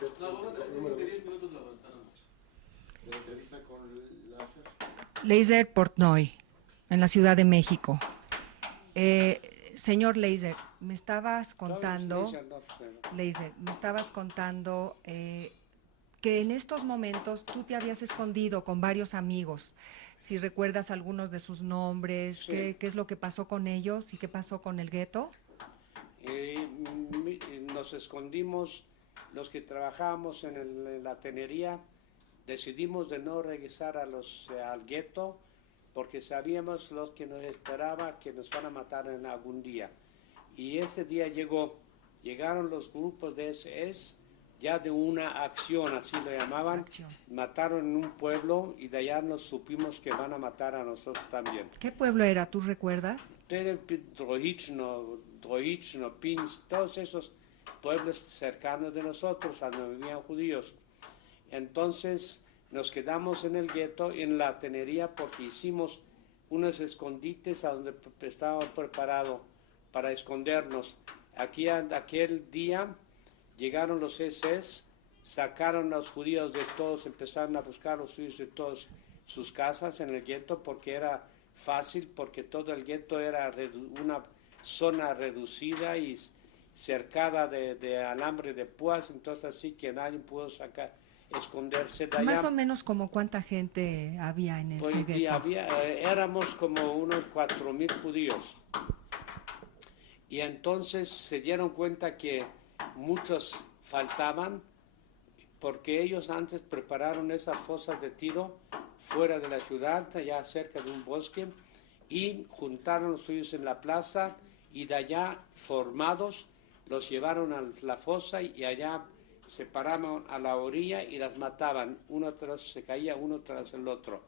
La entrevista con Láser. Leiser Portnoy, en la Ciudad de México. Señor Leiser, me estabas contando, que en estos momentos tú te habías escondido con varios amigos. Si recuerdas algunos de sus nombres, Sí. qué es lo que pasó con ellos y qué pasó con el gueto. Nos escondimos los que trabajábamos en la tenería, decidimos de no regresar al gueto porque sabíamos lo que nos esperaba, que nos van a matar en algún día. Y ese día llegaron los grupos de SS ya de una acción, así lo llamaban, mataron en un pueblo y de allá nos supimos que van a matar a nosotros también. ¿Qué pueblo era? ¿Tú recuerdas? Drohichno, Pinsk, todos esos pueblos cercanos de nosotros, a donde vivían judíos. Entonces nos quedamos en el gueto, en la tenería, porque hicimos unos escondites a donde estábamos preparados para escondernos. Aquel día llegaron los SS, sacaron a los judíos de todos, empezaron a buscar a los judíos de todas sus casas en el gueto, porque era fácil, porque todo el gueto era una zona reducida y cercada de alambre de púas, entonces así que nadie pudo esconderse de allá. Más o menos como cuánta gente había en ese gueto. Éramos como unos 4,000 judíos. Y entonces se dieron cuenta que muchos faltaban, porque ellos antes prepararon esas fosas de tiro fuera de la ciudad, allá cerca de un bosque, y juntaron los suyos en la plaza, y de allá formados los llevaron a la fosa y allá se paraban a la orilla y las mataban, se caía uno tras el otro.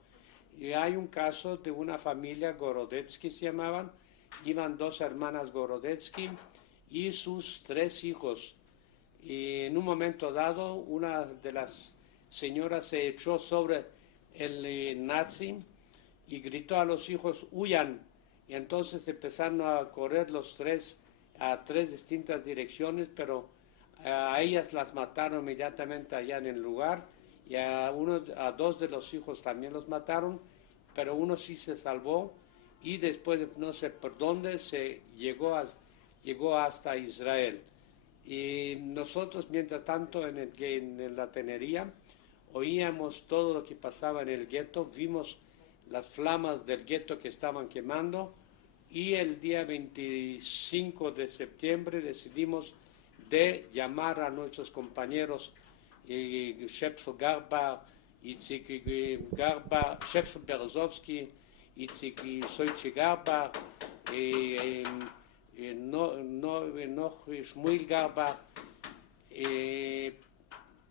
Y hay un caso de una familia Gorodetsky se llamaban, iban 2 hermanas Gorodetsky y sus 3 hijos. Y en un momento dado, una de las señoras se echó sobre el nazi y gritó a los hijos, huyan. Y entonces empezaron a correr los 3 a 3 distintas direcciones, pero a ellas las mataron inmediatamente allá en el lugar, y a 2 de los hijos también los mataron, pero uno sí se salvó, y después no sé por dónde se llegó hasta Israel. Y nosotros, mientras tanto, en la tenería, oíamos todo lo que pasaba en el gueto, vimos las flamas del gueto que estaban quemando, y el día 25 de septiembre decidimos de llamar a nuestros compañeros Shepsel Garba, Itzik Garba, Shepsel Berezovsky, Itzik Soichi Garba, Shmuel Garba,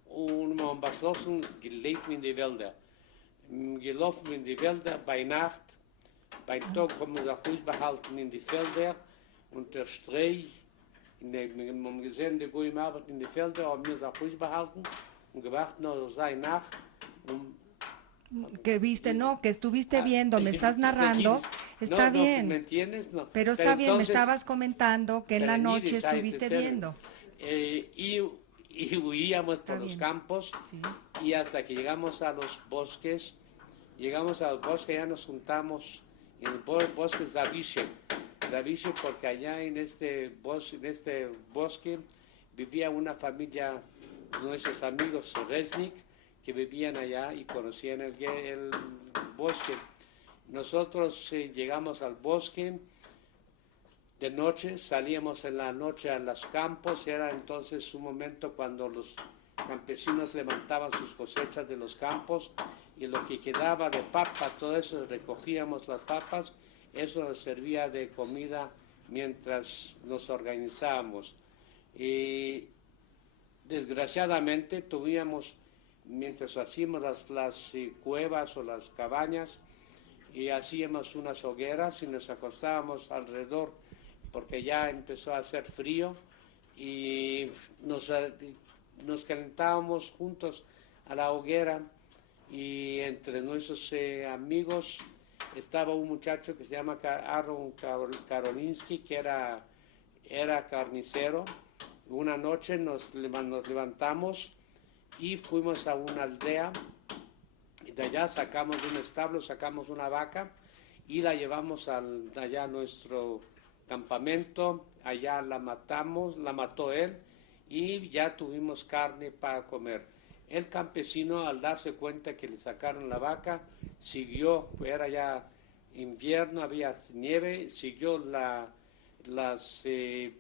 und wir haben beschlossen, gelaufen in die Wälder. Gelaufen in die Wälder bei Nacht. Bei Tag haben wir das Haus behalten in die Felder und der Streu. Wir haben gesehen, die Goyim arbeiten in die Felder, haben wir das Haus behalten und gewartet noch sei Nacht. Que viste, no, que estuviste viendo, me estás narrando, está bien, ¿me entiendes? No. pero está bien, me estabas comentando que en la noche estuviste viendo. Y huíamos por los campos, sí. Y hasta que llegamos a los bosques, ya nos juntamos en el bosque Zavishe, porque allá en este bosque vivía una familia de nuestros amigos Resnik, que vivían allá y conocían el bosque. Nosotros llegamos al bosque de noche, salíamos en la noche a los campos, era entonces un momento cuando los campesinos levantaban sus cosechas de los campos y lo que quedaba de papas, todo eso recogíamos las papas, eso nos servía de comida mientras nos organizábamos. Y desgraciadamente mientras hacíamos las cuevas o las cabañas, y hacíamos unas hogueras y nos acostábamos alrededor porque ya empezó a hacer frío y nos calentábamos juntos a la hoguera, y entre nuestros amigos estaba un muchacho que se llama Aaron Karolinsky, que era carnicero. Una noche nos levantamos y fuimos a una aldea. Y de allá sacamos de un establo, sacamos una vaca y la llevamos allá a nuestro campamento. Allá la matamos, la mató él y ya tuvimos carne para comer. El campesino, al darse cuenta que le sacaron la vaca, siguió, era ya invierno, había nieve, siguió las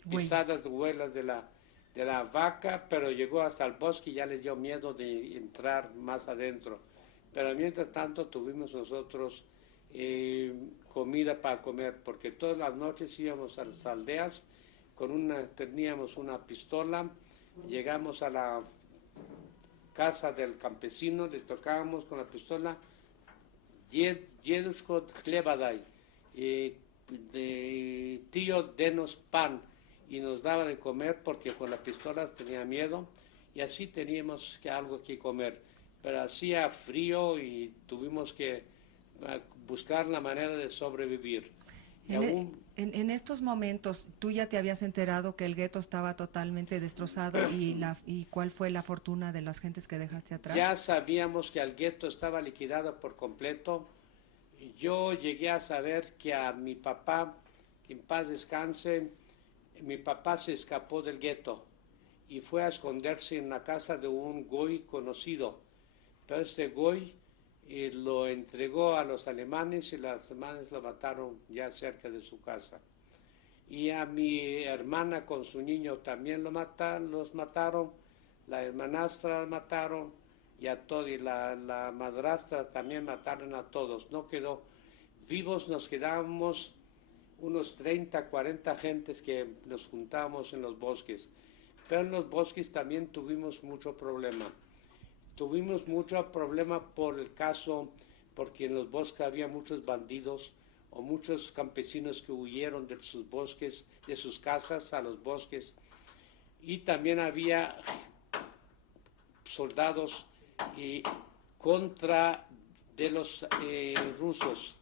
pisadas de huellas de la vaca, pero llegó hasta el bosque y ya le dio miedo de entrar más adentro. Pero mientras tanto tuvimos nosotros comida para comer, porque todas las noches íbamos a las aldeas, teníamos una pistola, llegamos a la casa del campesino, le tocábamos con la pistola, Jedushko Klebadai, tío, denos pan, y nos daba de comer porque con la pistola tenía miedo, y así teníamos algo que comer. Pero hacía frío y tuvimos que buscar la manera de sobrevivir. En estos momentos, ¿tú ya te habías enterado que el gueto estaba totalmente destrozado y cuál fue la fortuna de las gentes que dejaste atrás? Ya sabíamos que el gueto estaba liquidado por completo. Yo llegué a saber que a mi papá, que en paz descanse, mi papá se escapó del gueto y fue a esconderse en la casa de un goy conocido. Pero este goy lo entregó a los alemanes y los alemanes lo mataron ya cerca de su casa. Y a mi hermana con su niño también los mataron, la hermanastra la mataron y a todos, y la madrastra también mataron a todos. No quedó vivos, nos quedamos unos 30, 40 gentes que nos juntamos en los bosques. Pero en los bosques también tuvimos mucho problema. Tuvimos mucho problema porque en los bosques había muchos bandidos o muchos campesinos que huyeron de sus bosques, de sus casas a los bosques. Y también había soldados contra de los rusos.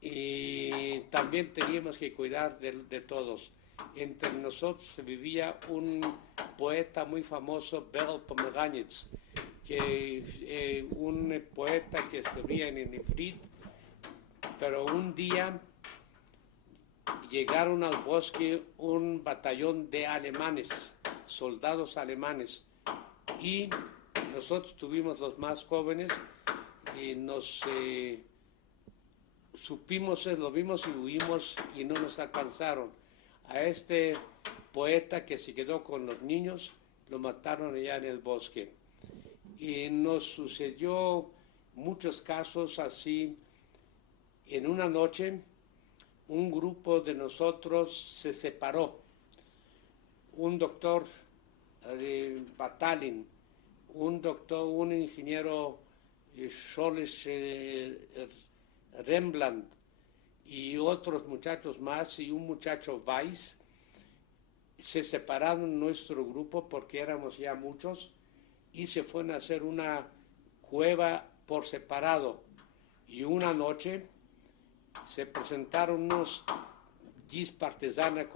Y también teníamos que cuidar de todos. Entre nosotros vivía un poeta muy famoso, Berel Pomeranitz, un poeta que escribía en Ifrit, pero un día llegaron al bosque un batallón de alemanes, soldados alemanes, y nosotros tuvimos los más jóvenes y nos lo vimos y huimos y no nos alcanzaron. A este poeta que se quedó con los niños lo mataron allá en el bosque. Y nos sucedió muchos casos así. En una noche, un grupo de nosotros se separó. Un doctor de Batalin, un ingeniero Scholes Rembrandt y otros muchachos más y un muchacho Weiss se separaron nuestro grupo porque éramos ya muchos y se fueron a hacer una cueva por separado. Y una noche se presentaron unos 10 partisanos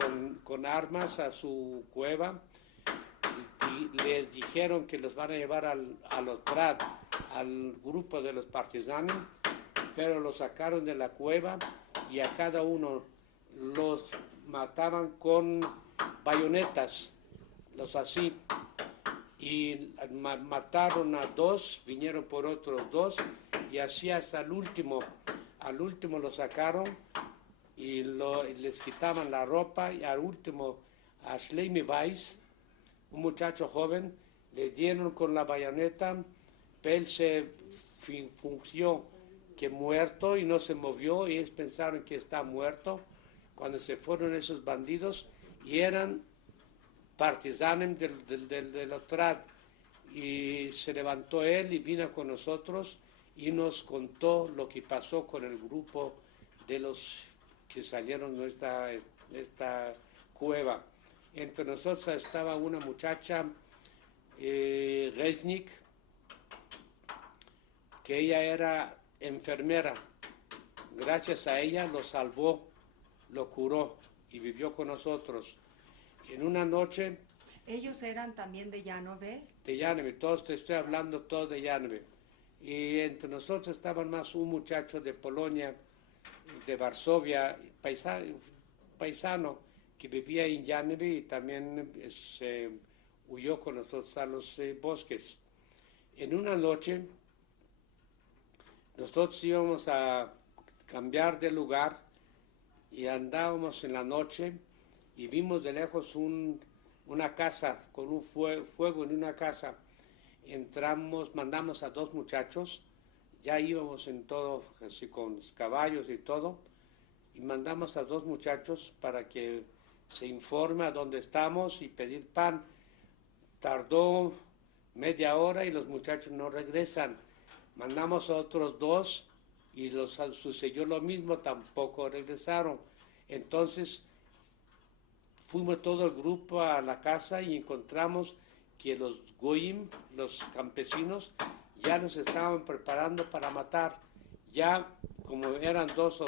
con armas a su cueva y les dijeron que los van a llevar al Otrat, al grupo de los partisanos, pero los sacaron de la cueva y a cada uno los mataban con bayonetas, los así. Y mataron a 2, vinieron por otros 2 y así hasta el último. Al último lo sacaron y les quitaban la ropa y al último a Shlomi Weiss, un muchacho joven, le dieron con la bayoneta, pero él se fingió que muerto y no se movió y ellos pensaron que está muerto cuando se fueron esos bandidos y eran partisanos del Otrat. Y se levantó él y vino con nosotros y nos contó lo que pasó con el grupo de los que salieron de esta cueva. Entre nosotros estaba una muchacha, Resnik, que ella era enfermera. Gracias a ella lo salvó, lo curó y vivió con nosotros. En una noche ¿Ellos eran también de Llanove? De Llanove, todos, te estoy hablando todos de Llanove. Y entre nosotros estaban más un muchacho de Polonia, de Varsovia, paisano, que vivía en Llanove y también se huyó con nosotros a los bosques. En una noche, nosotros íbamos a cambiar de lugar y andábamos en la noche y vimos de lejos una casa con un fuego en una casa. Entramos, mandamos a 2 muchachos, ya íbamos en todo, así con caballos y todo, y mandamos a 2 muchachos para que se informe a dónde estamos y pedir pan. Tardó media hora y los muchachos no regresan. Mandamos a otros 2 y sucedió lo mismo, tampoco regresaron. Entonces fuimos todo el grupo a la casa y encontramos que los goyim, los campesinos, ya los estaban preparando para matar. Ya como eran 2 o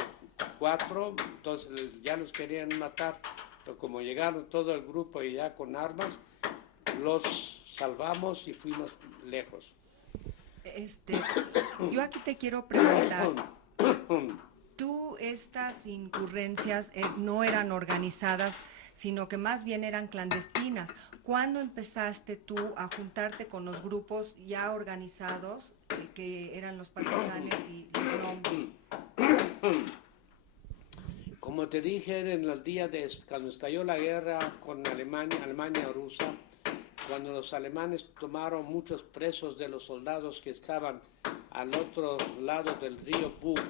4, entonces ya los querían matar, pero como llegaron todo el grupo y ya con armas, los salvamos y fuimos lejos. Yo aquí te quiero preguntar, ¿tú estas incurrencias no eran organizadas, sino que más bien eran clandestinas? ¿Cuándo empezaste tú a juntarte con los grupos ya organizados, que eran los partisanes y los nombres? Como te dije, en el día cuando estalló la guerra con Alemania rusa, cuando los alemanes tomaron muchos presos de los soldados que estaban al otro lado del río Bug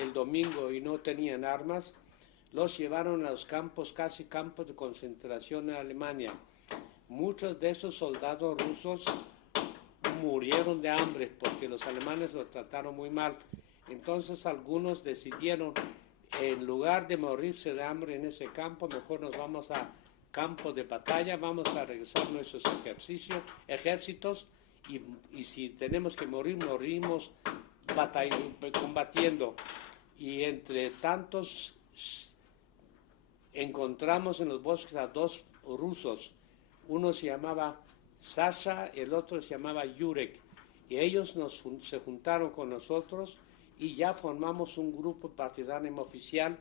el domingo y no tenían armas, los llevaron a los campos, casi campos de concentración en Alemania. Muchos de esos soldados rusos murieron de hambre porque los alemanes los trataron muy mal. Entonces algunos decidieron, en lugar de morirse de hambre en ese campo, mejor nos vamos a campo de batalla, vamos a regresar nuestros ejércitos y si tenemos que morir, morimos combatiendo. Y entre tantos encontramos en los bosques a 2 rusos. Uno se llamaba Sasha, el otro se llamaba Yurek. Y ellos se juntaron con nosotros y ya formamos un grupo partisano oficial.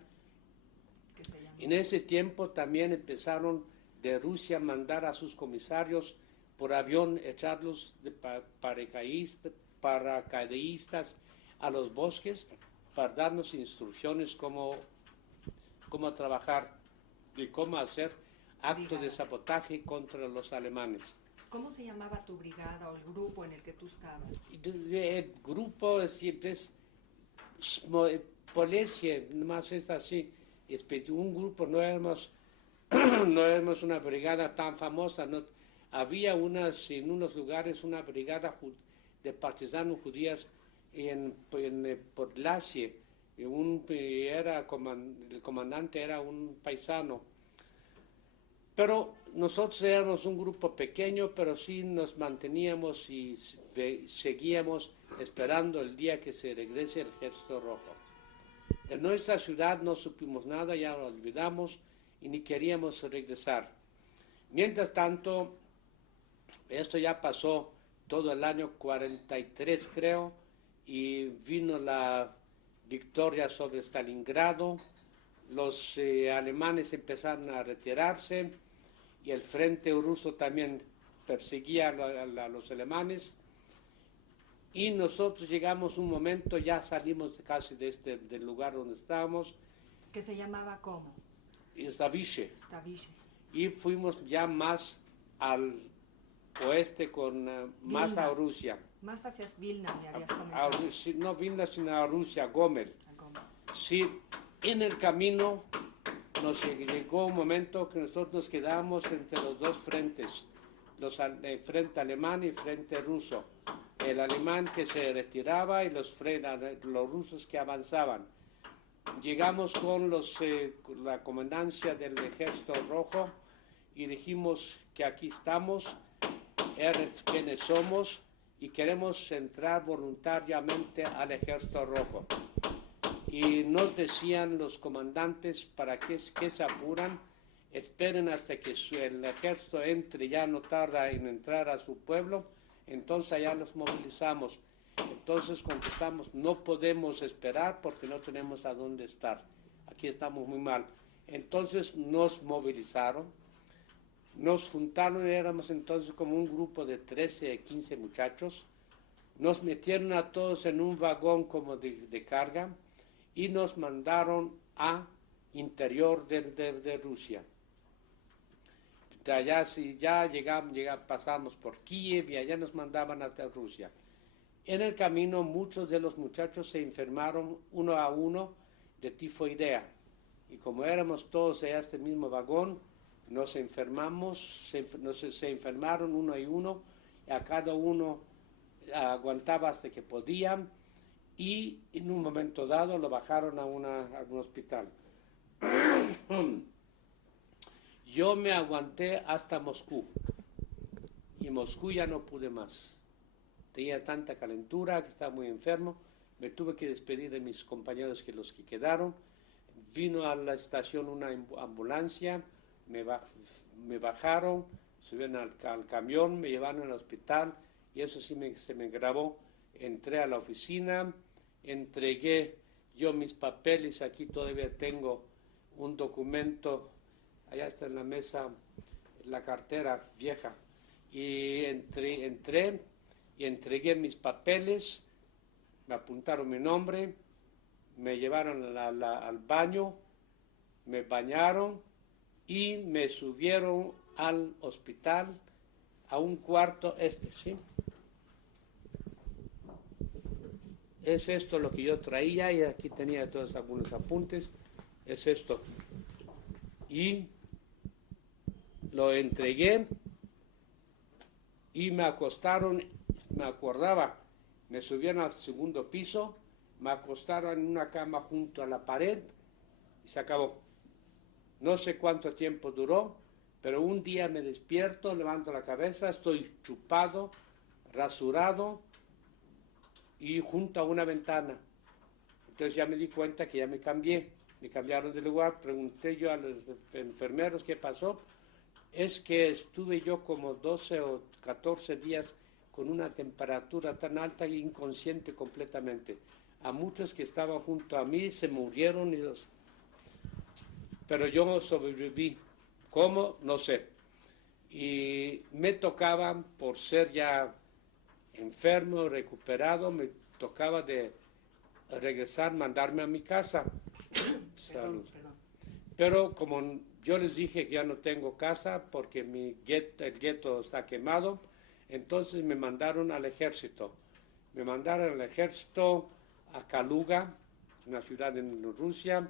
En ese tiempo también empezaron de Rusia a mandar a sus comisarios por avión, echarlos de paracaidistas a los bosques para darnos instrucciones cómo trabajar y cómo hacer actos de sabotaje contra los alemanes. ¿Cómo se llamaba tu brigada o el grupo en el que tú estabas? El grupo siempre es Polesie, nomás es así. Un grupo, no éramos una brigada tan famosa. No, había en unos lugares una brigada de partisanos judías en Podlasie. El comandante era un paisano. Pero nosotros éramos un grupo pequeño, pero sí nos manteníamos y seguíamos esperando el día que se regrese el Ejército Rojo. De nuestra ciudad no supimos nada, ya lo olvidamos y ni queríamos regresar. Mientras tanto, esto ya pasó todo el año 43, creo, y vino la victoria sobre Stalingrado. Los alemanes empezaron a retirarse y el frente ruso también perseguía a los alemanes. Y nosotros llegamos un momento, ya salimos casi del lugar donde estábamos. ¿Que se llamaba cómo? Stavice. Stavice. Y fuimos ya más al oeste, más a Rusia. Más hacia Vilna, me habías comentado. No Vilna, sino a Rusia, Gomel. Sí, en el camino nos llegó un momento que nosotros nos quedamos entre los 2 frentes, el frente alemán y el frente ruso. El alemán que se retiraba y los rusos que avanzaban. Llegamos con la comandancia del Ejército Rojo y dijimos que aquí estamos, quienes somos y queremos entrar voluntariamente al Ejército Rojo. Y nos decían los comandantes para que se apuran, esperen hasta que el ejército entre, ya no tarda en entrar a su pueblo, entonces ya los movilizamos. Entonces contestamos, no podemos esperar porque no tenemos a dónde estar, aquí estamos muy mal. Entonces nos movilizaron, nos juntaron, éramos entonces como un grupo de 13, 15 muchachos, nos metieron a todos en un vagón como de carga y nos mandaron a interior de Rusia. De allá, si ya pasamos por Kiev y allá nos mandaban a Rusia. En el camino muchos de los muchachos se enfermaron uno a uno de tifoidea. Y como éramos todos en este mismo vagón, nos enfermamos, se enfermaron uno y uno, y a cada uno aguantaba hasta que podían, y en un momento dado lo bajaron a un hospital. Yo me aguanté hasta Moscú, y Moscú ya no pude más. Tenía tanta calentura que estaba muy enfermo, me tuve que despedir de mis compañeros los que quedaron. Vino a la estación una ambulancia, me bajaron, subieron al camión, me llevaron al hospital y eso sí se me grabó. Entré a la oficina, entregué yo mis papeles, aquí todavía tengo un documento, allá está en la mesa, la cartera vieja, y entré y entregué mis papeles, me apuntaron mi nombre, me llevaron al baño, me bañaron y me subieron al hospital a un cuarto ¿sí? Es esto lo que yo traía y aquí tenía todos algunos apuntes, es esto. Y lo entregué y me acostaron, me acordaba, me subieron al segundo piso, me acostaron en una cama junto a la pared y se acabó. No sé cuánto tiempo duró, pero un día me despierto, levanto la cabeza, estoy chupado, rasurado y junto a una ventana. Entonces ya me di cuenta que ya me cambié, me cambiaron de lugar, pregunté yo a los enfermeros qué pasó. Es que estuve yo como 12 o 14 días con una temperatura tan alta e inconsciente completamente. A muchos que estaban junto a mí se murieron, pero yo sobreviví. ¿Cómo? No sé. Y me tocaba, por ser ya enfermo, recuperado, me tocaba de regresar, mandarme a mi casa. Salud. Perdón. Pero como yo les dije que ya no tengo casa porque el gueto está quemado, entonces me mandaron al ejército. Me mandaron al ejército a Kaluga, una ciudad en Rusia,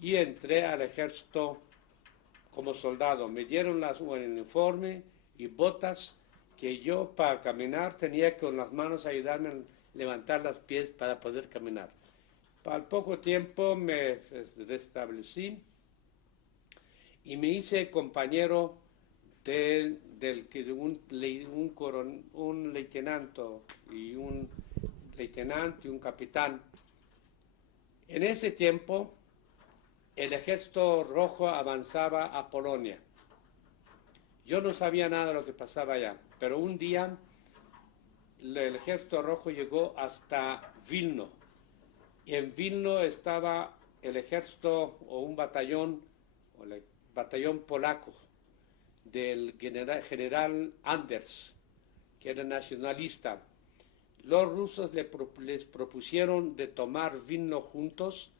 y entré al ejército como soldado. Me dieron el uniforme y botas que yo para caminar tenía que con las manos ayudarme a levantar los pies para poder caminar. Al poco tiempo me restablecí y me hice compañero de un leitenante y un capitán. En ese tiempo, el ejército rojo avanzaba a Polonia. Yo no sabía nada de lo que pasaba allá, pero un día el ejército rojo llegó hasta Vilno. Y en Vilno estaba el ejército o un batallón, o el batallón polaco, del general Anders, que era nacionalista. Los rusos les propusieron de tomar Vilno juntos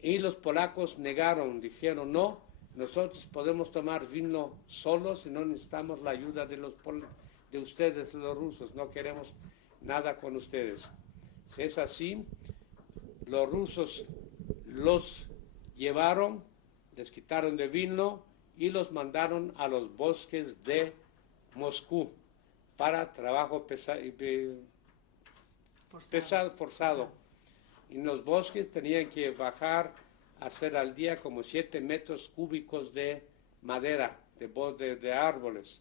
y los polacos negaron, dijeron no, nosotros podemos tomar Vilno solos y no necesitamos la ayuda de ustedes, los rusos, no queremos nada con ustedes. Si es así, los rusos los llevaron, les quitaron de Vilno y los mandaron a los bosques de Moscú para trabajo forzado. En los bosques tenían que bajar a hacer al día como 7 metros cúbicos de madera, de árboles.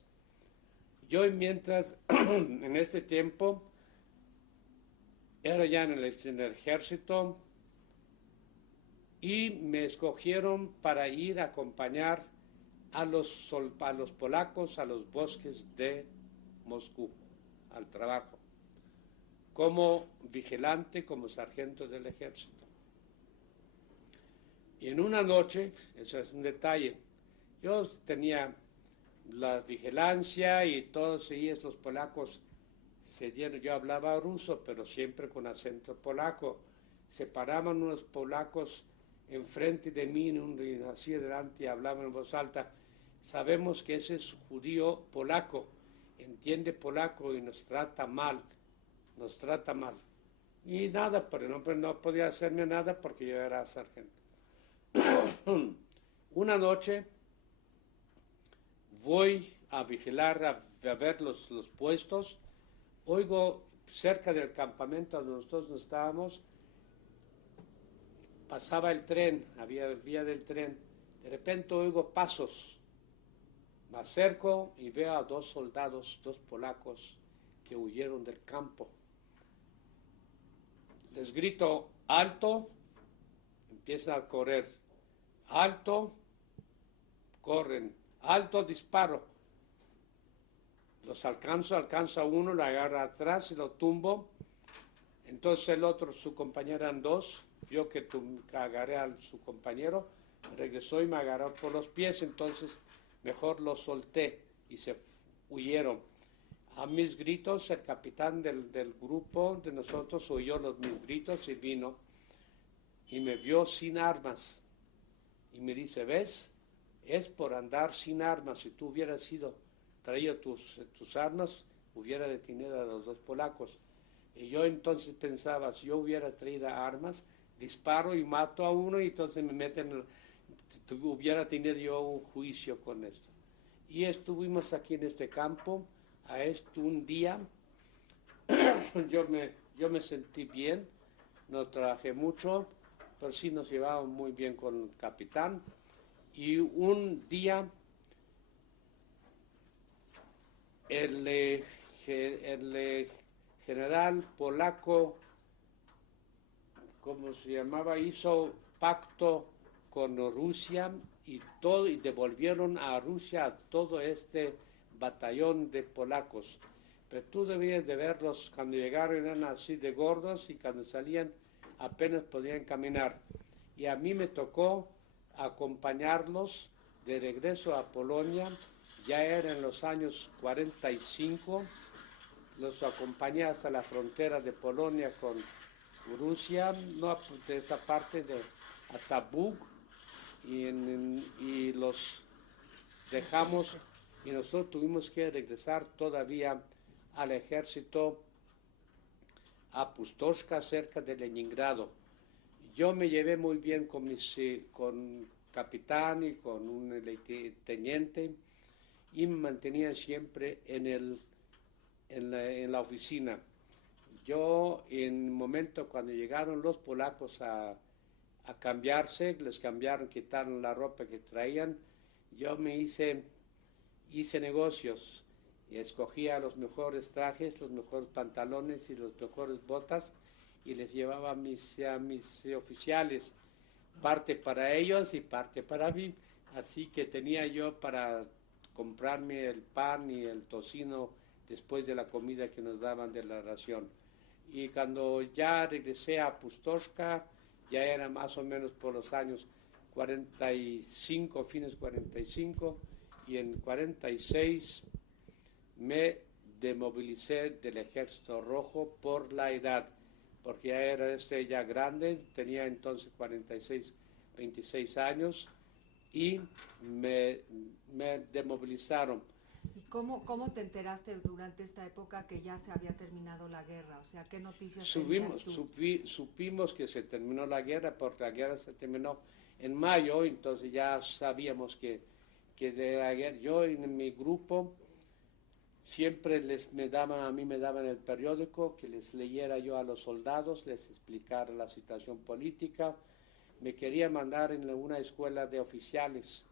Yo mientras, en este tiempo, era ya en el ejército, y me escogieron para ir a acompañar a los polacos a los bosques de Moscú, al trabajo, como vigilante, como sargento del ejército. Y en una noche, eso es un detalle, yo tenía la vigilancia y todos ellos, los polacos, se dieron, yo hablaba ruso, pero siempre con acento polaco. Se paraban unos polacos enfrente de mí, así delante, y hablaban en voz alta. Sabemos que ese es judío polaco, entiende polaco y nos trata mal. Y nada, pero no podía hacerme nada porque yo era sargento. Una noche voy a vigilar, a ver los puestos, oigo cerca del campamento donde nosotros no estábamos, pasaba el tren, había vía del tren, de repente oigo pasos, me acerco y veo a dos soldados, dos polacos que huyeron del campo. Les grito, alto, empiezan a correr, alto, corren, alto, disparo. Los alcanzo a uno, lo agarra atrás y lo tumbo. Entonces el otro, su compañero, eran dos, vio que agarré a su compañero, regresó y me agarró por los pies, entonces mejor los solté y se huyeron. A mis gritos, el capitán del grupo de nosotros oyó mis gritos y vino y me vio sin armas. Y me dice, ¿ves? Es por andar sin armas. Si tú hubieras traído tus armas, hubiera detenido a los dos polacos. Y yo entonces pensaba, si yo hubiera traído armas, disparo y mato a uno y entonces me meten, hubiera tenido yo un juicio con esto. Y estuvimos aquí en este campo, a esto un día, yo me sentí bien, no trabajé mucho, pero sí nos llevábamos muy bien con el capitán. Y un día el general polaco, ¿cómo se llamaba?, hizo pacto con Rusia y devolvieron a Rusia a todo este batallón de polacos. Pero tú debías de verlos, cuando llegaron eran así de gordos y cuando salían apenas podían caminar. Y a mí me tocó acompañarlos de regreso a Polonia, ya era en los años 45, los acompañé hasta la frontera de Polonia con Rusia, no, de esta parte hasta Bug, y los dejamos, y nosotros tuvimos que regresar todavía al ejército a Pustoshka, cerca de Leningrado. Yo me llevé muy bien con capitán y con un teniente y me mantenía siempre en la oficina. Yo, en el momento cuando llegaron los polacos a cambiarse, les cambiaron, quitaron la ropa que traían, yo me hice negocios y escogía los mejores trajes, los mejores pantalones y las mejores botas y les llevaba a mis oficiales, parte para ellos y parte para mí, así que tenía yo para comprarme el pan y el tocino después de la comida que nos daban de la ración. Y cuando ya regresé a Pustoshka, ya era más o menos por los años 45, fines 45, y en 46 me demovilicé del Ejército Rojo por la edad, porque ya era ya grande, tenía entonces 26 años, y me demovilizaron. ¿Y cómo te enteraste durante esta época que ya se había terminado la guerra? O sea, ¿qué noticias tenías tú? Supimos que se terminó la guerra, porque la guerra se terminó en mayo, entonces ya sabíamos que de la guerra. Yo en mi grupo siempre me daban el periódico, que les leyera yo a los soldados, les explicara la situación política. Me quería mandar en una escuela de oficiales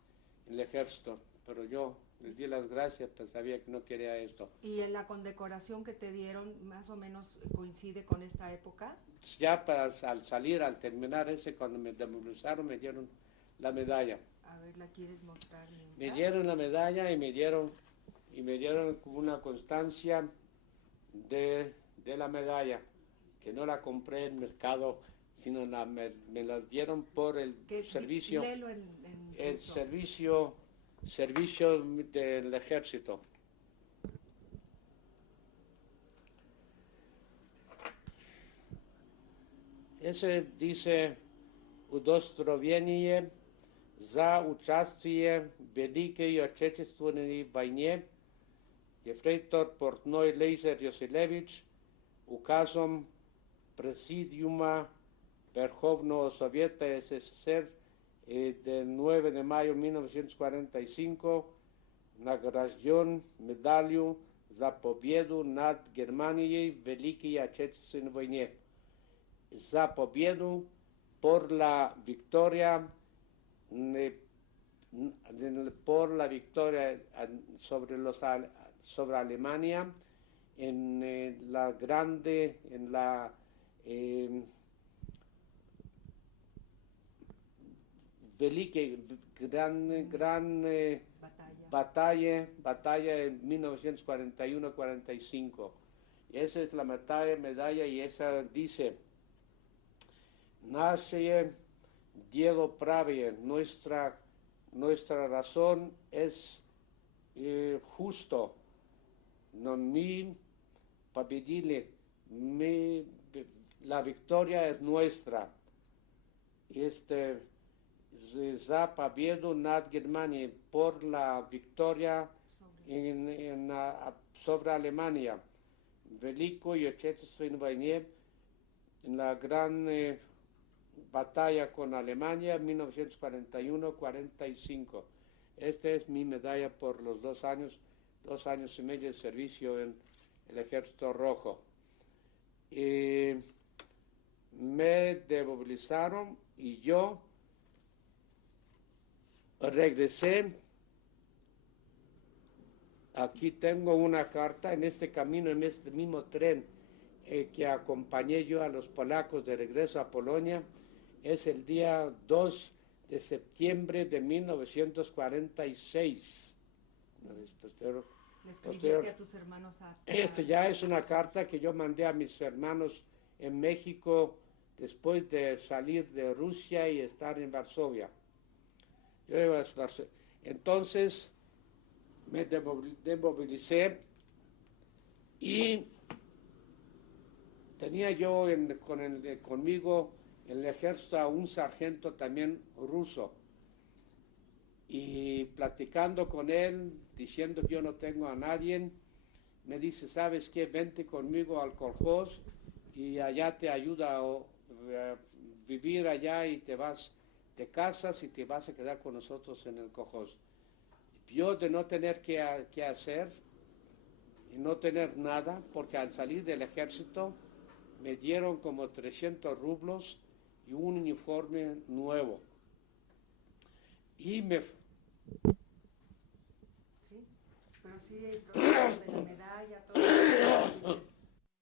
en el ejército, pero yo Les di las gracias, pues sabía que no quería esto. ¿Y en la condecoración que te dieron más o menos coincide con esta época? Ya al terminar ese, cuando me demobilizaron, me dieron la medalla. A ver, ¿la quieres mostrar, mi Me muchacho? dieron la medalla y me dieron como una constancia de la medalla, que no la compré en el mercado, sino me la dieron por el servicio, Léelo en el ruso. servicio del ejército. Ese dice: удостоверение за участие в Великой Отечественной войне, ефрейтор Портной Лейзер Йосилевич, указом Президиума Верховного Совета СССР del 9 de mayo de 1945, награжден медалью за победу над Германией в Великой Отечественной войне, за победу por la victoria sobre Alemania en la grande batalla en 1941-45. Esa es la medalla y esa dice: nace Diego Pravia, nuestra razón es justo, no mi победили, la victoria es nuestra. За победу над Германией, por la victoria sobre Alemania, Великой Отечественной войне, en la gran batalla con Alemania 1941-45. Esta es mi medalla por los 2 años y medio de servicio en el Ejército Rojo. Me demovilizaron y yo regresé. Aquí tengo una carta en este camino, en este mismo tren que acompañé yo a los polacos de regreso a Polonia. Es el día 2 de septiembre de 1946. ¿Le escribiste a tus hermanos? Ya es una carta que yo mandé a mis hermanos en México después de salir de Rusia y estar en Varsovia. Entonces me demovilicé y tenía yo conmigo en el ejército a un sargento también ruso, y platicando con él, diciendo que yo no tengo a nadie, me dice: ¿sabes qué? Vente conmigo al Kolkhoz y allá te ayuda a vivir allá y te casas y te vas a quedar con nosotros en el Kolkhoz. Yo, de no tener qué hacer y no tener nada, porque al salir del ejército me dieron como 300 rublos y un uniforme nuevo. Y me... Sí, pero sí, de la medalla, todo.